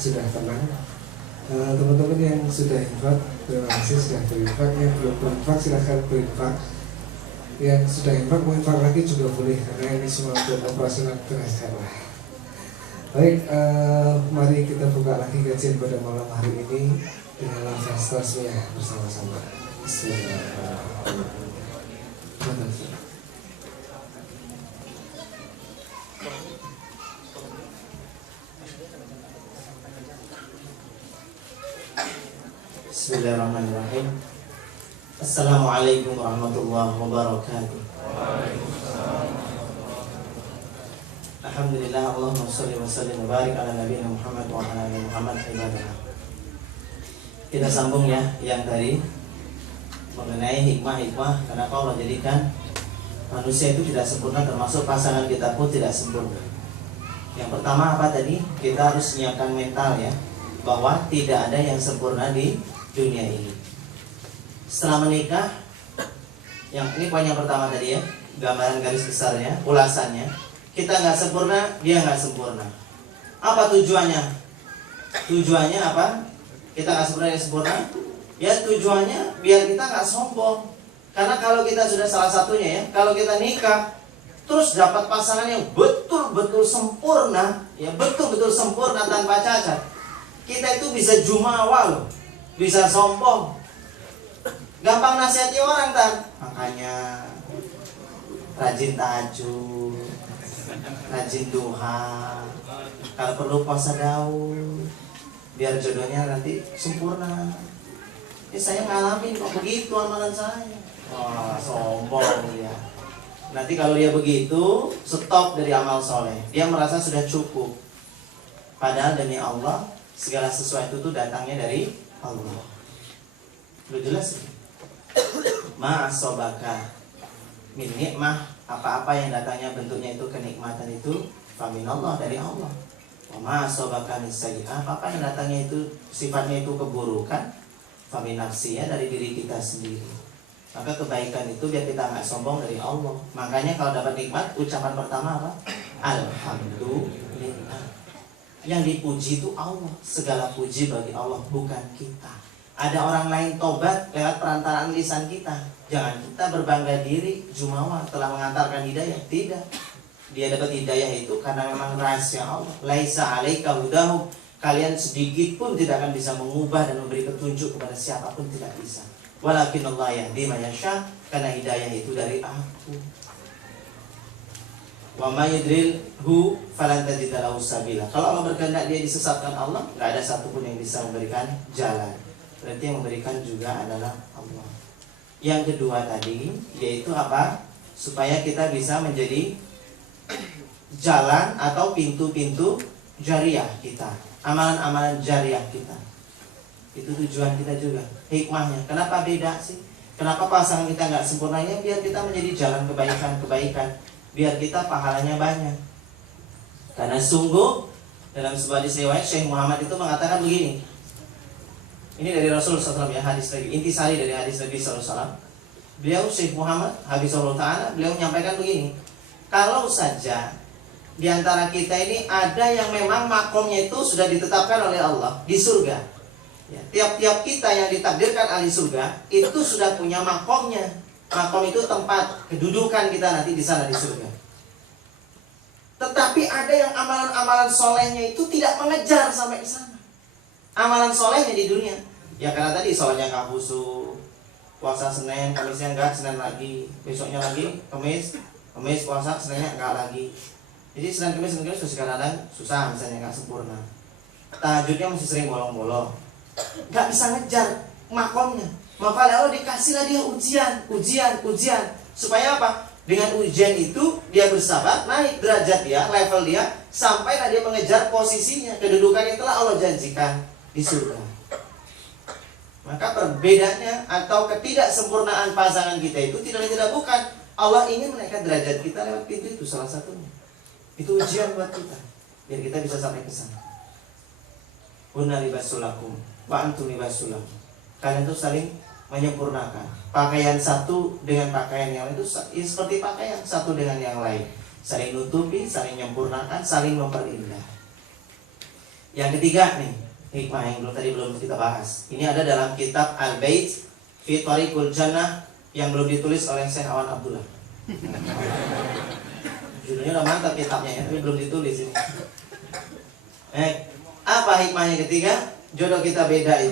sudah tenang. Teman-teman yang sudah infak, terima kasih sudah berinfak. Yang belum berinfak silahkan berinfak. Yang sudah infak mau infak lagi juga boleh, karena ini semua untuk operasional terakhir. Baik, mari kita buka lagi kajian pada malam hari ini dengan lafaz tasmiyah bersama-sama. Bismillahirrahmanirrahim. Bismillahirrahmanirrahim. Assalamualaikum warahmatullahi wabarakatuh. Alhamdulillah, Allahumma sholli wa sallim wa barik ala nabiyina Muhammad wa ala ali Muhammad ibadah. Kita sambung ya yang tadi mengenai hikmah-hikmah kenapa Allah jadikan manusia itu tidak sempurna, termasuk pasangan kita pun tidak sempurna. Yang pertama apa tadi? Kita harus menyiapkan mental ya, bahwa tidak ada yang sempurna di dunia ini. Setelah menikah, yang ini poin yang pertama tadi ya, gambaran garis besarnya, ulasannya. Kita nggak sempurna, dia nggak sempurna. Apa tujuannya? Tujuannya apa? Kita nggak sempurna, dia sempurna. Ya tujuannya biar kita nggak sombong. Karena kalau kita sudah salah satunya ya, kalau kita nikah terus dapat pasangan yang betul-betul sempurna, ya betul-betul sempurna tanpa cacat, kita itu bisa jumawa loh, bisa sombong, gampang nasihati orang kan. Makanya rajin tahajud, rajin duha, kalau perlu puasa daun, biar jodohnya nanti sempurna. Saya ngalamin kok begitu amalan saya. Wah, sombong dia. Nanti kalau dia begitu, stop dari amal soleh. Dia merasa sudah cukup. Padahal demi Allah, segala sesuatu itu datangnya dari Allah. Udah jelas? Ma'asobaka min nikmah, apa-apa yang datangnya bentuknya itu kenikmatan itu faminallah, dari Allah. Wa ma'asobaka min sayyi'ah, apa-apa yang datangnya itu sifatnya itu keburukan, faminafsiyah, dari diri kita sendiri. Maka kebaikan itu biar kita nggak sombong, dari Allah. Makanya kalau dapat nikmat, ucapan pertama apa? Alhamdulillah. Yang dipuji itu Allah. Segala puji bagi Allah, bukan kita. Ada orang lain tobat lewat perantaraan lisan kita. Jangan kita berbangga diri, jumawa telah mengantarkan hidayah. Tidak. Dia dapat hidayah itu karena memang rahasia Allah. Laisa alaika hudahum. Kalian sedikit pun tidak akan bisa mengubah dan memberi petunjuk kepada siapapun, tidak bisa. Walakin Allah yahdi man yasha, karena hidayah itu dari aku. Wa may yudlilhu falan tajid lahu sabila. Kalau Allah berkehendak dia disesatkan Allah, enggak ada satupun yang bisa memberikan jalan. Berarti yang memberikan juga adalah Allah. Yang kedua tadi yaitu apa? Supaya kita bisa menjadi jalan atau pintu-pintu jariah kita, amalan-amalan jariah kita. Itu tujuan kita juga, hikmahnya. Kenapa beda sih? Kenapa pasangan kita nggak sempurnanya? Biar kita menjadi jalan kebaikan-kebaikan, biar kita pahalanya banyak. Karena sungguh dalam sebuah hadis riwayat Syekh Muhammad itu mengatakan begini. Ini dari Rasulullah SAW ya, hadis lagi, intisari dari hadis Nabi SAW. Beliau Syekh Muhammad Habibullah Ta'ala, beliau menyampaikan begini. Kalau saja di antara kita ini ada yang memang makomnya itu sudah ditetapkan oleh Allah di surga. Ya, tiap-tiap kita yang ditakdirkan ahli surga itu sudah punya makomnya. Makom itu tempat kedudukan kita nanti di sana di surga. Tetapi ada yang amalan-amalan solehnya itu tidak mengejar sampai ke sana. Amalan solehnya di dunia. Ya karena tadi solehnya nggak khusyuk, puasa Senin, Kamisnya enggak, Senin lagi, besoknya lagi, Kamis puasa, Seninnya enggak lagi. Jadi Senin Kamis kadang-kadang susah, misalnya nggak sempurna. Tahajudnya masih sering bolong-bolong. Gak bisa ngejar makomnya. Maka Allah dikasihlah dia ujian. Supaya apa? Dengan ujian itu dia bersabar, naik derajat dia, level dia, sampailah dia mengejar posisinya, kedudukan yang telah Allah janjikan di surga. Maka perbedaannya atau ketidaksempurnaan pasangan kita itu tidak bukan Allah ingin menaikkan derajat kita lewat pintu itu, salah satunya. Itu ujian buat kita, biar kita bisa sampai ke sana. Hunna libasulakum wa antum libasulakum. Kalian itu saling menyempurnakan. Pakaian satu dengan pakaian yang lain itu seperti pakaian satu dengan yang lain. Saling nutupi, saling menyempurnakan, saling memperindah. Yang ketiga nih, hikmah yang belum kita bahas. Ini ada dalam kitab Al-Bait fi Thariqul Jannah yang belum ditulis oleh Syekh Awan Abdullah. Judulnya udah mantap kitabnya ya, tapi belum ditulis ini. Apa hikmahnya ketiga? Jodoh kita beda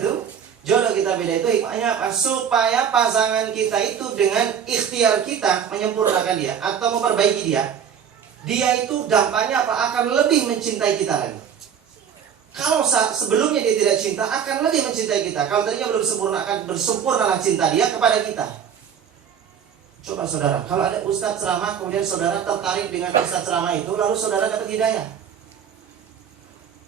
itu hikmahnya apa? Supaya pasangan kita itu dengan ikhtiar kita menyempurnakan dia atau memperbaiki dia itu dampaknya apa? Akan lebih mencintai kita lagi. Kalau sebelumnya dia tidak cinta, akan lebih mencintai kita. Kalau tadinya belum sempurna, akan bersempurnalah cinta dia kepada kita. Coba saudara, kalau ada ustadz ceramah, kemudian saudara tertarik dengan ustadz ceramah itu, lalu saudara dapat hidayah.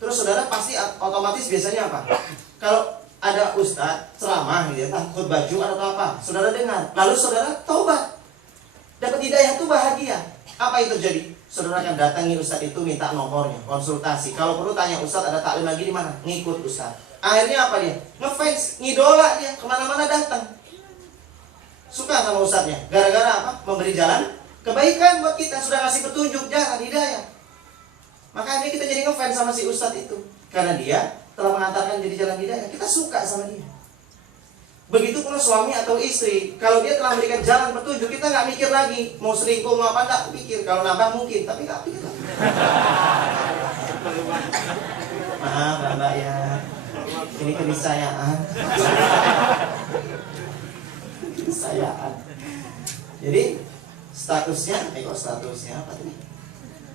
Terus saudara pasti otomatis biasanya apa? Kalau ada ustadz ceramah gitu, khutbah Jumat atau apa, saudara dengar, lalu saudara taubat, dapat hidayah, itu bahagia. Apa yang terjadi? Saudara akan datangi ustadz itu, minta nomornya, konsultasi. Kalau perlu tanya ustadz ada taklim lagi di mana, ngikut ustadz. Akhirnya apa dia? Ngefans, ngidola dia, kemana-mana datang. Suka sama ustadznya. Gara-gara apa? Memberi jalan kebaikan buat kita, sudah ngasih petunjuk, jalan, hidayah. Makanya kita jadi ngefans sama si ustadz itu, karena dia telah mengantarkan jadi jalan hidayah. Kita suka sama dia. Begitu pula suami atau istri, kalau dia telah memberikan jalan petunjuk, kita nggak mikir lagi mau selingkuh mau apa, nggak pikir. Kalau nambah mungkin, tapi nggak pikir. Maaf Mbak ya, ini keniscayaan. Keniscayaan. Jadi statusnya, kok statusnya apa tadi?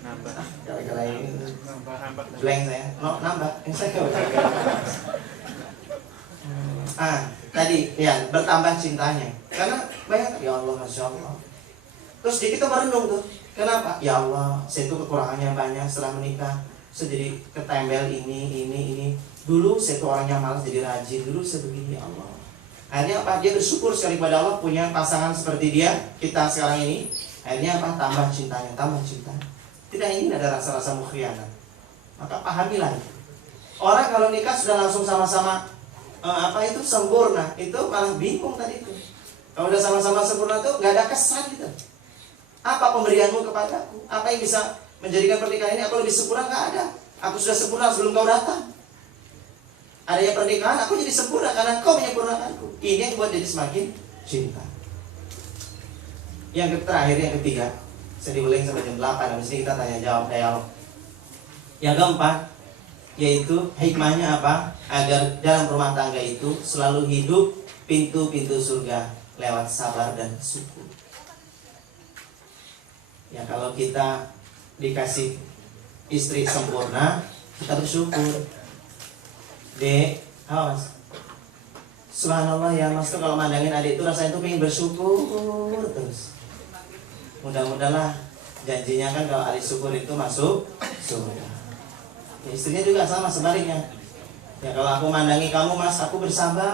Nambah. Gara-gara ini blank saya. Nambah. Tadi ya bertambah cintanya. Karena bayangkan, ya Allah, Masya Allah. Terus dia kita merenung tuh. Kenapa? Ya Allah, saya itu kekurangannya banyak setelah menikah. Saya jadi ketembel ini. Dulu saya itu orangnya malas jadi rajin. Dulu saya begini, ya Allah. Akhirnya apa? Dia bersyukur sekali pada Allah punya pasangan seperti dia, kita sekarang ini. Akhirnya apa? Tambah cintanya. Tidak ingin ada rasa-rasa mukhianat. Maka pahamilah itu. Orang kalau nikah sudah langsung sama-sama sempurna, itu malah bingung tadi itu. Kalau udah sama-sama sempurna tuh nggak ada kesan gitu. Apa pemberianmu kepadaku? Apa yang bisa menjadikan pernikahan ini aku lebih sempurna? Nggak ada. Aku sudah sempurna sebelum kau datang. Adanya pernikahan, aku jadi sempurna karena kau menyempurnakanku. Ini yang buat jadi semakin cinta. Yang terakhir, yang ketiga, saya diulang sampai jam 8. Habis ini kita tanya jawab dialog. Yang keempat, yaitu hikmahnya apa? Agar dalam rumah tangga itu selalu hidup pintu-pintu surga lewat sabar dan syukur. Ya, kalau kita dikasih istri sempurna, kita bersyukur. Dek, awas. Subhanallah ya mas tuh kalau mandangin adik itu rasanya tuh pengen bersyukur terus. Mudah-mudahan janjinya kan kalau adik syukur itu masuk surga. Ya, istrinya juga sama sebaliknya. Ya kalau aku mandangi kamu mas, aku bersabar.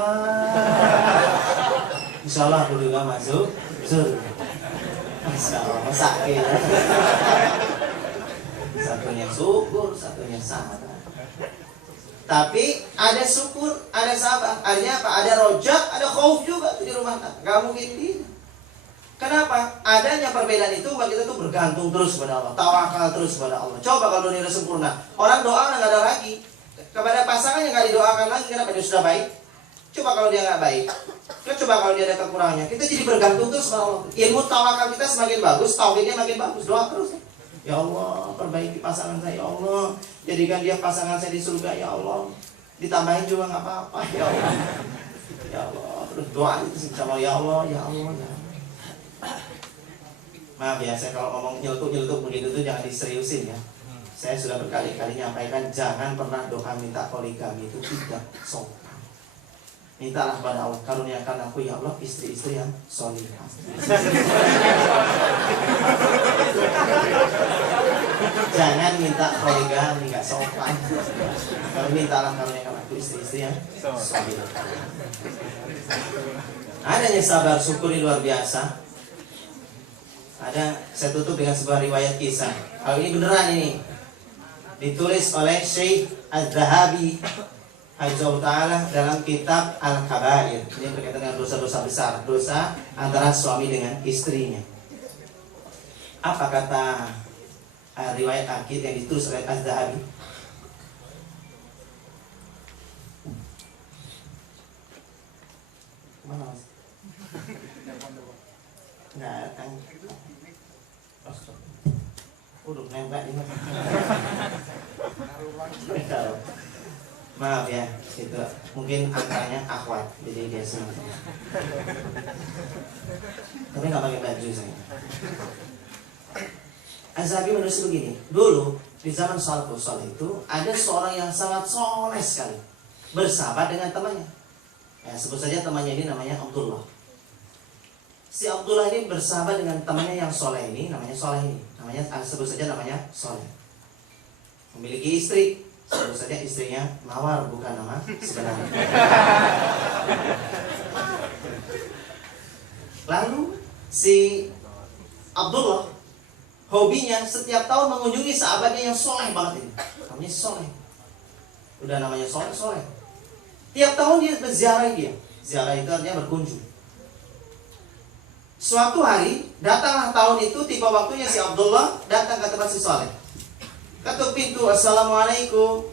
Insya Allah aku juga masuk surga. Masya Allah, sakit. Satunya syukur, satunya sabar. Tapi ada syukur, ada sabar. Artinya apa? Ada rojak, ada khauf juga di rumah tangga. Gak mungkin tidak. Kenapa? Adanya perbedaan itu buat kita tuh bergantung terus kepada Allah, tawakal terus kepada Allah. Coba kalau dunia sempurna, orang doa nggak ada lagi. Kepada pasangan yang nggak didoakan lagi, kenapa dia sudah baik? Coba kalau dia nggak baik, coba kalau dia ada kekurangannya, kita jadi bergantung terus kepada Allah. Ilmu tawakal kita semakin bagus, tauhidnya makin bagus, doa terus. Ya Allah, perbaiki pasangan saya, ya Allah, jadikan dia pasangan saya di surga, ya Allah. Ditambahin juga nggak apa-apa, ya Allah. Ya Allah, terus doa itu sama ya Allah, ya Allah, ya Allah. Maaf ya, saya kalau ngomong nyeletuk begitu tuh jangan diseriusin ya. Saya sudah berkali-kali nyampaikan, jangan pernah doa minta poligami, itu tidak sopan. Mintalah kepada Allah, karuniakan aku ya Allah istri-istri yang solihah. Jangan minta poligami, nggak sopan. Kalau mintalah karuniakan aku istri-istri yang solihah. Adanya sabar syukur luar biasa. Saya tutup dengan sebuah riwayat kisah. Kalau ini beneran ini, ditulis oleh Syekh Az-Zahabi Hafizahullah Ta'ala dalam kitab Al-Kabair. Ini berkaitan dengan dosa-dosa besar, dosa antara suami dengan istrinya. Apa kata riwayat akid yang ditulis oleh Az-Zahabi? Mana mas? Nggak, kan? Udah nembak ini. Maaf ya, itu mungkin angkanya akhwat, jadi dia senang. Tapi nggak pakai baju saya. Az-Zahabi menulis begini, dulu di zaman salafus saleh itu ada seorang yang sangat soleh sekali, bersahabat dengan temannya. Ya, sebut saja temannya ini namanya Abdullah. Si Abdullah ini bersahabat dengan temannya yang soleh ini, namanya soleh ini, namanya sebut saja namanya soleh. Memiliki istri. Sebut saja istrinya Mawar, bukan nama sebenarnya. Lalu si Abdullah hobinya setiap tahun mengunjungi sahabatnya yang soleh banget ini. Namanya soleh. Udah namanya soleh. Tiap tahun dia berziarah dia. Ziarah itu artinya berkunjung. Suatu hari datanglah tahun itu, tiba waktunya si Abdullah datang ke tempat si soleh. Ketuk pintu, assalamualaikum.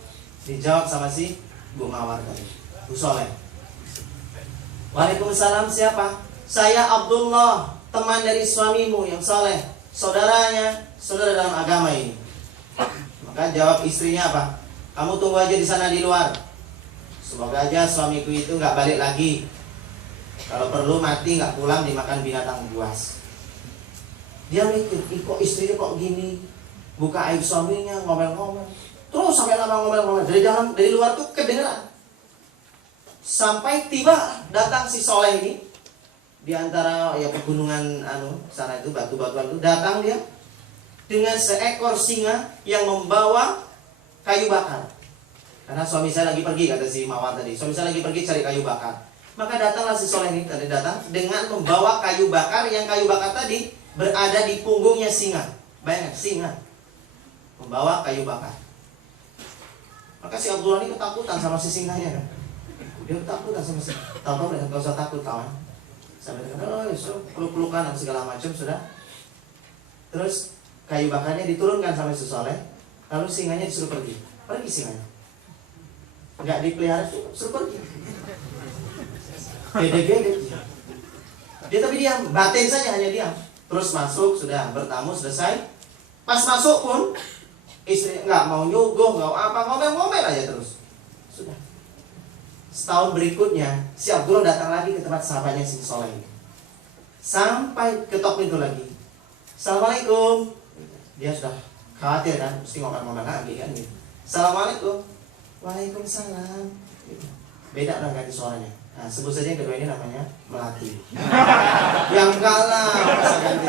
Dijawab sama si Bu Mawar tadi, Bu Soleh. Waalaikumsalam, siapa? Saya Abdullah, teman dari suamimu yang soleh, saudaranya, saudara dalam agama ini. Maka jawab istrinya apa? Kamu tunggu aja di sana di luar. Semoga aja suamiku itu nggak balik lagi. Kalau perlu mati nggak pulang dimakan binatang buas. Dia mikir, kok istrinya kok gini? Buka aib suaminya, ngomel-ngomel. Terus sampai lama ngomel-ngomel. Dari luar tuh kedengeran. Sampai tiba datang si Soleh ini. Di antara ya pegunungan sana itu, batu-batuan itu. Datang dia dengan seekor singa yang membawa kayu bakar. Karena suami saya lagi pergi, kata si Mawar tadi. Suami saya lagi pergi cari kayu bakar. Maka datanglah si Soleh ini tadi datang dengan membawa kayu bakar. Yang kayu bakar tadi berada di punggungnya singa. Bayangkan, singa membawa kayu bakar. Maka si Abdullah ini ketakutan sama si singanya kan. Dia ketakutan sama si. Tahu nggak usah takut kawan. Sampai peluk-pelukan dan segala macam sudah. Terus kayu bakarnya diturunkan sama si Soleh. Lalu singanya disuruh pergi. Pergi singanya. Nggak dipelihara, suruh pergi. Gede-gede. Dia tapi diam, batin saja hanya diam. Terus masuk, sudah bertamu, selesai. Pas masuk pun istri nggak mau nyuguh, nggak apa, ngomel-ngomel aja terus. Sudah. Setahun berikutnya, si Abdullah datang lagi ke tempat sahabatnya si Soleh. Sampai ketok pintu lagi. Assalamualaikum. Dia sudah khawatir kan, mesti ngomel-ngomel lagi kan gitu. Assalamualaikum. Waalaikumsalam. Beda lah ganti suaranya. Nah, sebut saja yang kedua ini namanya Melati. Yang kalah masa ganti.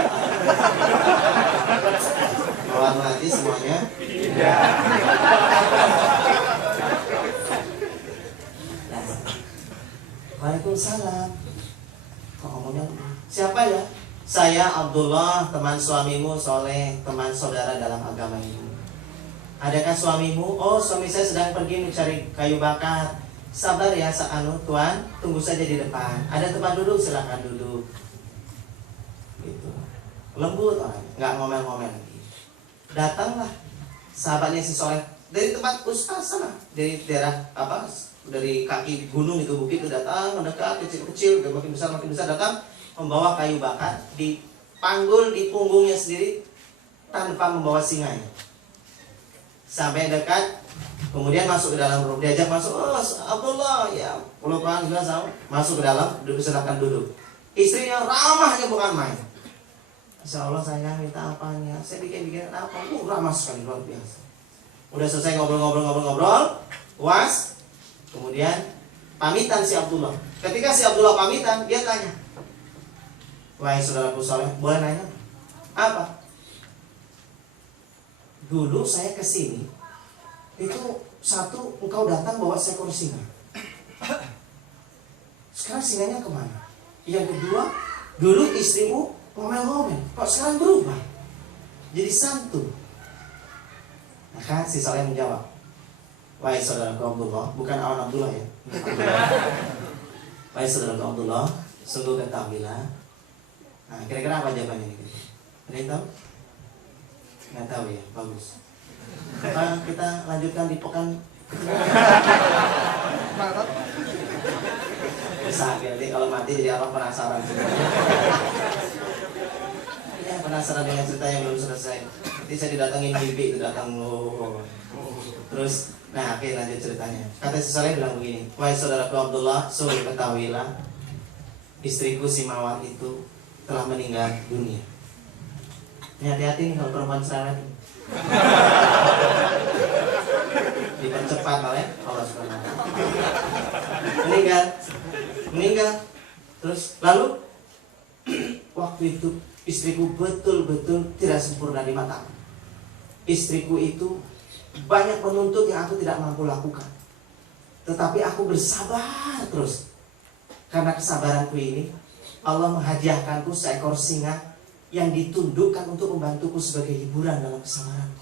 Mawar Melati semuanya. Tidak. Nah. Waalaikumsalam. Kok ngomongnya siapa ya? Saya Abdullah, teman suamimu Soleh, teman saudara dalam agama ini. Adakah suamimu? Oh, suami saya sedang pergi mencari kayu bakar. Sabar ya, Tuan, tunggu saja di depan. Ada tempat duduk, silakan duduk. Gitu. Lembut orang, nggak ngomel-ngomel lagi. Datanglah sahabatnya si Soleh dari tempat ustaz sana, dari daerah apa? Dari kaki gunung itu bukit itu datang, mendekat kecil-kecil, makin besar datang, membawa kayu bakar, dipanggul di punggungnya sendiri tanpa membawa singanya. Sampai dekat, kemudian masuk ke dalam rumah, diajak masuk. Oh, Abdullah, ya, pelukan juga sama. Masuk ke dalam, silakan duduk. Istrinya ramahnya bukan main. Insya Allah saya minta apanya, saya bikin apa? Ramah sekali, luar biasa. Udah selesai ngobrol, puas. Kemudian pamitan si Abdullah. Ketika si Abdullah pamitan, dia tanya, wahai saudaraku Soleh, boleh nanya? Apa? Dulu saya kesini, itu satu, engkau datang bawa seekor singa. Sekarang singanya kemana? Yang kedua, dulu istrimu ngomel-ngomel, kok sekarang berubah jadi santun. Maka si Soleh menjawab, wahai saudaraku Abdullah, bukan Awan Abdullah ya, wahai saudaraku Abdullah, sungguh ketahuilah. Nah, kira-kira apa jawabannya ini? Ada yang tahu? Nggak tahu ya, bagus. Maka kita lanjutkan di pekan. Bisa nanti kalau mati jadi arwah penasaran. Ya penasaran dengan cerita yang belum selesai. Nanti saya didatangin bibi itu datang terus, nah oke lanjut ceritanya. Kata si Saleh bilang begini, wahai saudaraku Abdullah, sungguh ketahuilah istriku si Mawar itu telah meninggal dunia. Ini hati-hati nih kalau perempuan cerewet. Dipercepat oleh Allah Subhanahu wa taala. Meninggal. Terus lalu waktu itu istriku betul-betul tidak sempurna di mataku. Istriku itu banyak menuntut yang aku tidak mampu lakukan. Tetapi aku bersabar terus. Karena kesabaranku ini, Allah menghadiahkanku seekor singa yang ditundukkan untuk membantuku sebagai hiburan dalam kesabaranku.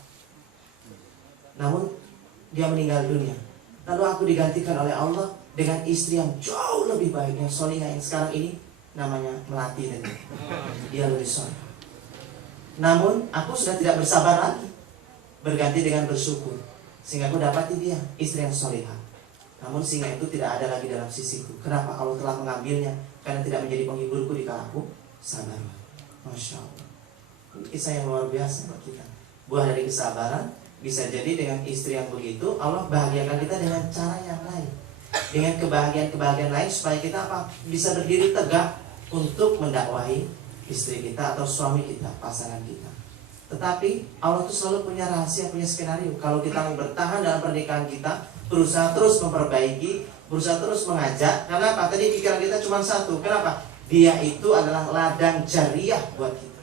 Namun dia meninggal dunia. Lalu aku digantikan oleh Allah dengan istri yang jauh lebih baik, yang solihah, yang sekarang ini namanya Melati dan dia lebih soleh. Namun aku sudah tidak bersabar lagi, berganti dengan bersyukur, sehingga aku dapati dia istri yang solihah. Namun singa itu tidak ada lagi dalam sisiku. Kenapa? Allah telah mengambilnya karena tidak menjadi penghiburku di kala aku sabar. Masya Allah. Ini kisah yang luar biasa buat kita. Buah dari kesabaran. Bisa jadi dengan istri yang begitu Allah bahagiakan kita dengan cara yang lain, dengan kebahagiaan lain, supaya kita apa? Bisa berdiri tegak untuk mendakwahi istri kita atau suami kita, pasangan kita. Tetapi Allah itu selalu punya rahasia, punya skenario. Kalau kita mau bertahan dalam pernikahan kita, berusaha terus memperbaiki, berusaha terus mengajak. Karena apa? Tadi pikiran kita cuma satu. Kenapa? Dia itu adalah ladang jariah buat kita.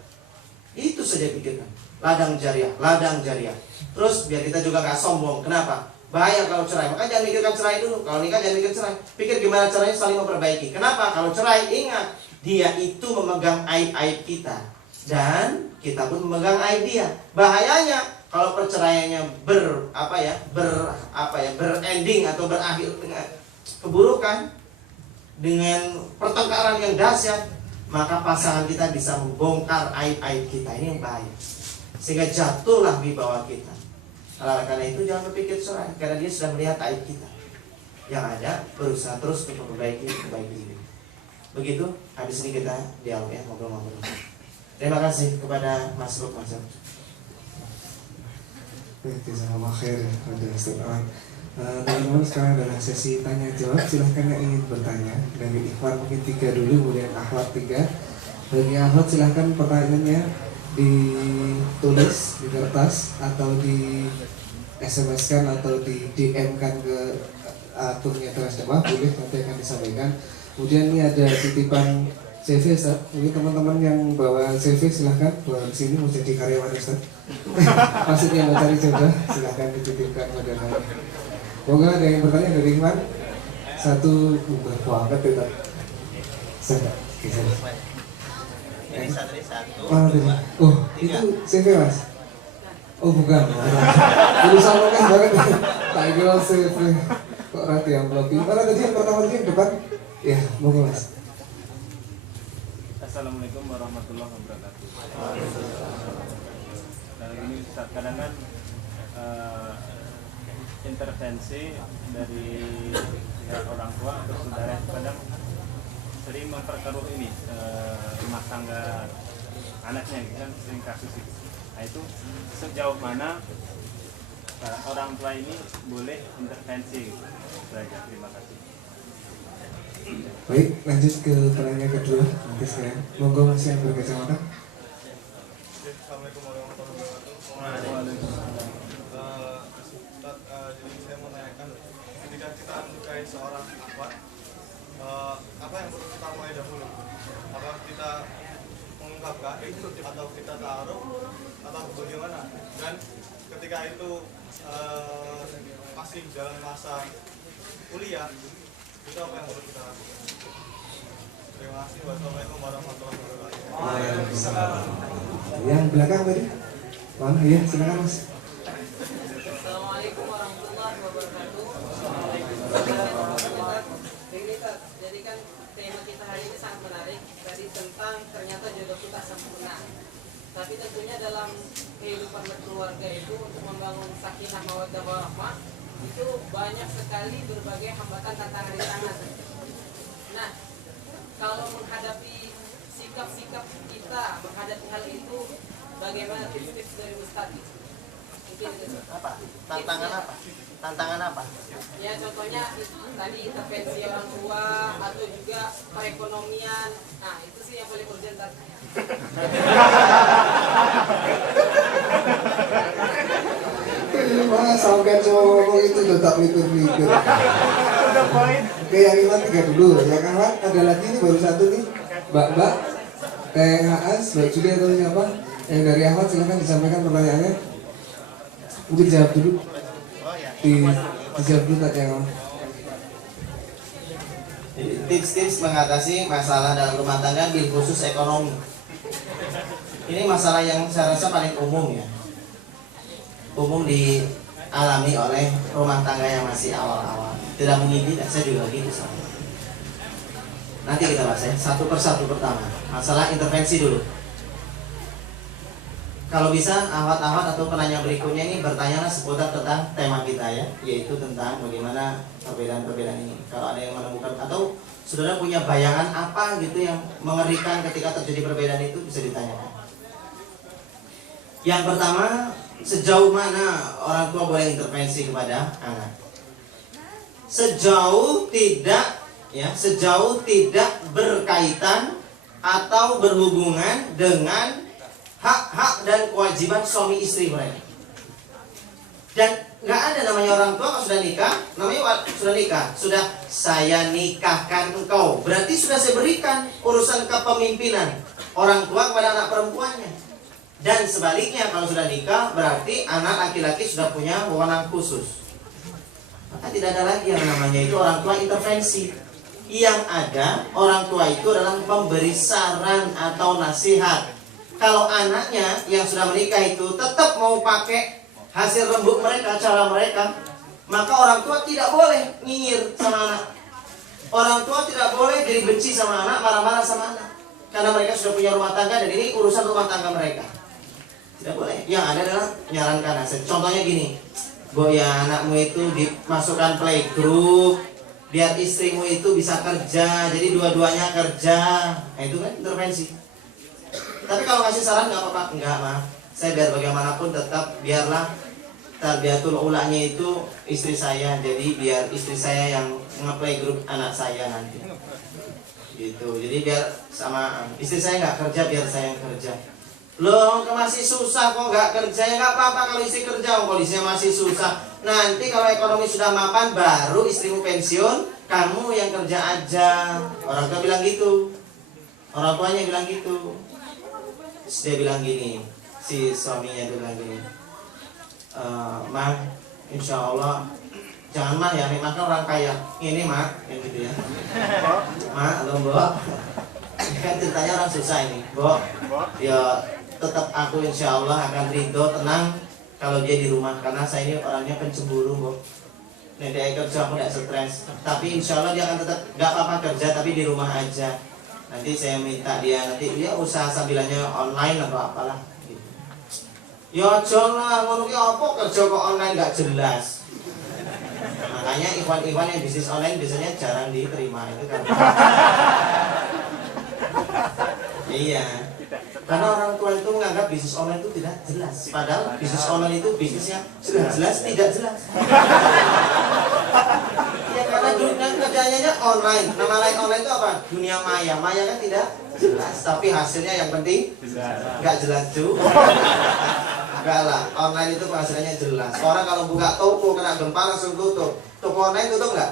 Itu saja pikirkan. Ladang jariah. Terus biar kita juga gak sombong. Kenapa? Bahaya kalau cerai. Maka jangan mikirkan cerai dulu. Kalau nikah jangan mikir cerai. Pikir gimana caranya saling memperbaiki. Kenapa? Kalau cerai, ingat, dia itu memegang aib-aib kita, dan kita pun memegang aib dia. Bahayanya kalau perceraiannya berending atau berakhir dengan keburukan, dengan pertengkaran yang dahsyat, maka pasangan kita bisa membongkar aib-aib kita. Ini yang bahaya, sehingga jatuhlah di bawah kita. Oleh karena itu jangan berpikir cerai, karena dia sudah melihat aib kita. Yang ada berusaha terus untuk memperbaiki diri. Begitu. Habis ini kita dialog ya, ngobrol-ngobrol. Terima kasih kepada Mas Ruk, Mas Ruk. Jazakallah khair pada Ustaz Awan. Teman-teman, sekarang adalah sesi tanya jawab. Silahkan yang ingin bertanya. Dari ikhwan mungkin 3 dulu, kemudian akhwat 3. Bagi akhwat silahkan pertanyaannya ditulis di kertas atau di SMS-kan atau di DM-kan ke akunnya Transjawa, boleh, nanti akan disampaikan. Kemudian ini ada titipan CV, Ustaz. Mungkin teman-teman yang bawa CV silahkan bawa ke sini, mau jadi karyawan Ustaz. Maksudnya mau cari jodoh, silahkan dititipkan pada kami. Semoga ada yang bertanya dari Iman. Satu banget itu. Ini satu, oh, itu CV Mas? Oh bukan. Itu sama kan banget. Tak kira CV. Kok rati yang blocking. Mana tadi yang pertama tadi yang depan? Ya, monggo Mas. Assalamualaikum warahmatullahi wabarakatuh. Ini kadang kan intervensi dari pihak orang tua atau saudara kadang sering memperkeruh ini rumah tangga anaknya, kan sering kasus itu. Nah itu sejauh mana orang tua ini boleh intervensi? Belajar. Terima kasih. Baik, lanjut ke pertanyaan kedua. Nanti sekarang monggo Mas yang berkacamata. Assalamualaikum warahmatullahi wabarakatuh. Jadi saya mau tanyakan, ketika kita menyukai seorang akhwat, apa yang perlu kita mulai dahulu? Apakah kita mengungkapkan atau kita taruh atau bagaimana? Dan ketika itu masih dalam masa kuliah, itu apa yang perlu kita lakukan? Terima kasih. Wassalamualaikum warahmatullahi wabarakatuh. Waalaikumsalam. Yang belakang tadi? Mana? Iya, silakan Mas. Assalamualaikum warahmatullahi wabarakatuh. Jadi kan tema kita hari ini sangat menarik. Tadi tentang ternyata jodoh kita sempurna. Tapi tentunya dalam kehidupan berkeluarga itu untuk membangun sakinah mawaddah warahmah itu banyak sekali berbagai hambatan tantangan di sana. Nah, kalau menghadapi sikap-sikap kita menghadapi hal itu, bagaimana tips-tips dari Ustadz? Mungkin itu. Apa? Tantangan apa? Tantangan apa? Ya contohnya tadi intervensi orang tua atau juga perekonomian. Nah itu sih yang paling urgent tadi. Wah, sampai cowok itu tetap mikir-mikir. Oke, yang ini 3 dulu. Yang kawan ada lagi nih, baru 1 nih. Mbak, Teh Haas, Mbak Juli atau siapa? Yang dari Ahmad silahkan disampaikan pertanyaannya. Mungkin jawab dulu. Dijawab dulu tadi yang Tips-tips mengatasi masalah dalam rumah tangga bil khusus ekonomi. Ini masalah yang saya rasa paling umum ya. Umum dialami oleh rumah tangga yang masih awal-awal. Tidak mungkin tidak, saya juga gitu sama. Nanti kita bahas ya, satu persatu. Pertama, masalah intervensi dulu. Kalau bisa, ahwat-ahwat atau penanya berikutnya ini bertanyalah seputar tentang tema kita ya, yaitu tentang bagaimana perbedaan-perbedaan ini. Kalau ada yang menemukan atau saudara punya bayangan apa gitu yang mengerikan ketika terjadi perbedaan itu, bisa ditanyakan. Yang pertama, sejauh mana orang tua boleh intervensi kepada anak? Sejauh tidak berkaitan atau berhubungan dengan hak-hak dan kewajiban suami istri mereka. Dan nggak ada namanya orang tua kalau sudah nikah, namanya sudah nikah, sudah saya nikahkan engkau, berarti sudah saya berikan urusan kepemimpinan orang tua kepada anak perempuannya. Dan sebaliknya kalau sudah nikah, berarti anak laki-laki sudah punya wewenang khusus. Maka tidak ada lagi yang namanya itu orang tua intervensi. Yang ada orang tua itu adalah pemberi saran atau nasihat. Kalau anaknya yang sudah menikah itu tetap mau pakai hasil rembuk mereka, cara mereka, maka orang tua tidak boleh nyinyir sama anak. Orang tua tidak boleh jadi benci sama anak, marah-marah sama anak, karena mereka sudah punya rumah tangga dan ini urusan rumah tangga mereka. Tidak boleh. Yang ada adalah menyarankan nasihat. Contohnya gini, Bo, ya anakmu itu dimasukkan playgroup biar istrimu itu bisa kerja, jadi dua-duanya kerja. Nah, itu kan intervensi. Tapi kalau kasih saran nggak apa-apa, enggak mah. Saya biar bagaimanapun tetap biarlah tarbiyatul ulanya itu istri saya, jadi biar istri saya yang nge-play grup anak saya nanti. Gitu. Jadi biar sama istri saya nggak kerja, biar saya yang kerja. Loh, masih susah kok nggak kerja, ya nggak apa-apa kalau istri kerja, kondisinya masih susah. Nanti kalau ekonomi sudah mapan, baru istrimu pensiun, kamu yang kerja aja. Orang tua bilang gitu. Orang tuanya bilang gitu. Dia bilang gini, si suaminya itu bilang gini, Mak, insya Allah jangan mah ya, Mak kan orang kaya. Ini Mak, yang gitu ya. Mak atau Mbok, kan ceritanya orang susah ini, Mbok. Ya tetap aku insya Allah akan ridho, tenang kalau dia di rumah, karena saya ini orangnya pencemburu, Mbok. Nanti kerja aku tidak stres, tapi insya Allah dia akan tetap gak apa-apa kerja, tapi di rumah aja. Nanti saya minta nanti dia usaha sambilannya online atau apalah gitu. Ya jangan ngono ki apa kerja kok online gak jelas. Makanya Iwan yang bisnis online biasanya jarang diterima itu kan. Iya. Karena orang tua itu menganggap bisnis online itu tidak jelas. Padahal bisnis online itu bisnisnya sudah jelas tidak jelas. Ya karena dunia kerjanya online. Nama lain online itu apa? Dunia maya. Maya kan tidak jelas, tapi hasilnya yang penting nggak jelas juga. Enggak lah, online itu penghasilannya jelas. Orang kalau buka toko kena gempa langsung tutup. Toko online tutup nggak?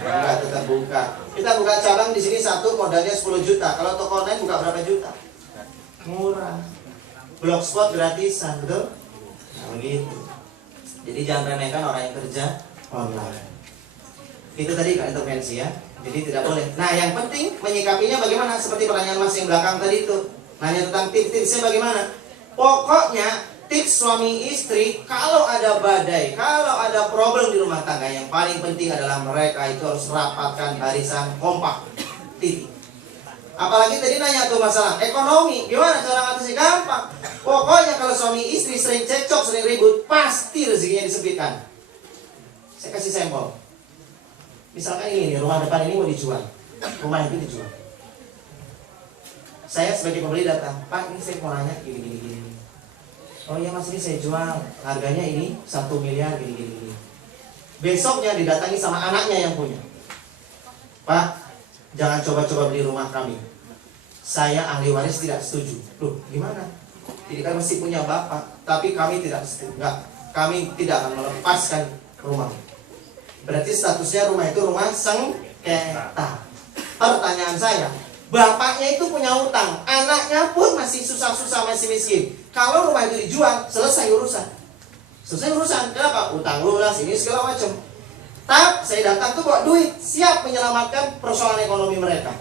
Enggak, tetap buka. Kita buka cabang di sini satu modalnya 10 juta. Kalau toko online buka berapa juta? Murah. Blogspot gratisan, betul? Nah, begitu. Jadi jangan remehkan orang yang kerja online. Itu tadi kan intervensi ya. Jadi tidak boleh. Nah, yang penting menyikapinya bagaimana? Seperti pertanyaan Mas yang belakang tadi itu. Nanya tentang tips-tipsnya bagaimana? Pokoknya tips suami istri kalau ada badai, kalau ada problem di rumah tangga, yang paling penting adalah mereka itu harus rapatkan barisan kompak. Titik. Apalagi tadi nanya tuh masalah ekonomi, gimana cara ngatasi? Gampang. Pokoknya kalau suami istri sering cekcok, sering ribut, pasti rezekinya disempitkan. Saya kasih sampel. Misalkan ini nih, rumah depan ini mau dijual. rumah itu dijual. Saya sebagai pembeli datang, Pak ini saya mau nanya gini. Oh iya mas, ini saya jual, harganya ini 1 miliar gini. Besoknya didatangi sama anaknya yang punya. Pak, jangan coba-coba beli rumah kami. Saya ahli waris tidak setuju. Loh, gimana? Ini kan masih punya bapak, tapi kami tidak setuju. Enggak, kami tidak akan melepaskan rumah. Berarti statusnya rumah itu rumah sengketa. Pertanyaan saya, bapaknya itu punya utang, anaknya pun masih susah-susah, masih miskin. Kalau rumah itu dijual, selesai urusan. Kenapa? Utang lunas, ini segala macam. Saya datang tuh bawa duit, siap menyelamatkan persoalan ekonomi mereka.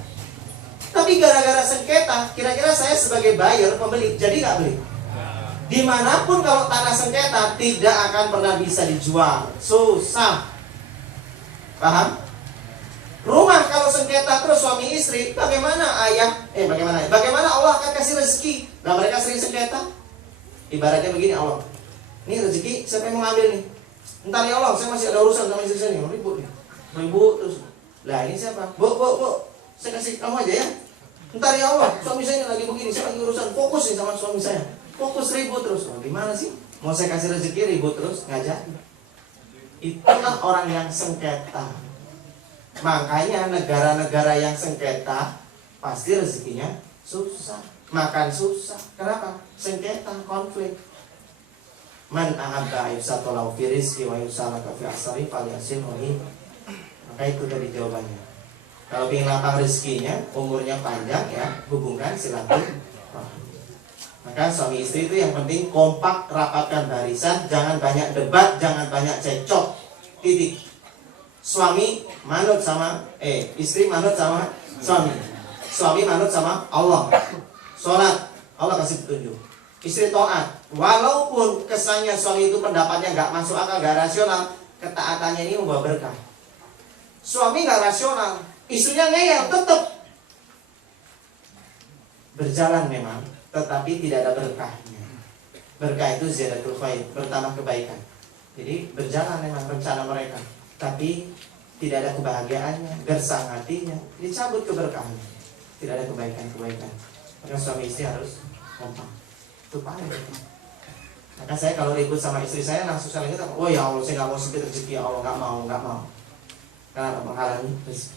Tapi gara-gara sengketa, kira-kira saya sebagai buyer, pembeli, jadi nggak beli? Dimanapun kalau tanah sengketa tidak akan pernah bisa dijual, susah. Paham? Rumah kalau sengketa terus suami istri, bagaimana Allah akan kasih rezeki? Nah mereka sering sengketa. Ibaratnya begini, Allah, ini rezeki siapa yang mau ngambil nih? Entar ya Allah, saya masih ada urusan sama istri saya nih, ribut terus. Lah ini siapa? Bu, saya kasih kamu aja ya. Entar ya Allah, suami saya ini lagi begini, saya lagi urusan, fokus nih sama suami saya. Fokus ribut terus. Oh, gimana sih? Mau saya kasih rezeki ribut terus, nggak jadi. Itulah orang yang sengketa. Makanya negara-negara yang sengketa pasti rezekinya susah, makan susah. Kenapa? Sengketa, konflik. Man ahabba yusatolau fi rizki wa yusalaka fi asari falyasil wahi. Maka itu dari jawabannya. Kalau ingin lapang rezekinya, umurnya panjang ya, hubungkan silaturahmi. Maka suami istri itu yang penting kompak, rapatkan barisan, jangan banyak debat, jangan banyak cekcok. Titik. Suami manut sama istri manut sama suami. Suami manut sama Allah. Sholat, Allah kasih petunjuk. Istri taat, walaupun kesannya suami itu pendapatnya nggak masuk akal, nggak rasional, ketaatannya ini membawa berkah. Suami nggak rasional, istrinya ngeyel, tetap berjalan memang, tetapi tidak ada berkahnya. Berkah itu ziyadatul khair, bertambah kebaikan. Jadi berjalan memang rencana mereka, tapi tidak ada kebahagiaannya, gersang hatinya, dicabut keberkahannya, tidak ada kebaikan-kebaikan. Maka suami istri harus kompak. Itu paling. Maka saya kalau ribut sama istri saya langsung saya ingat, oh ya Allah, saya nggak mau sempit rezeki, ya Allah, nggak mau. Karena menghalangi rezeki.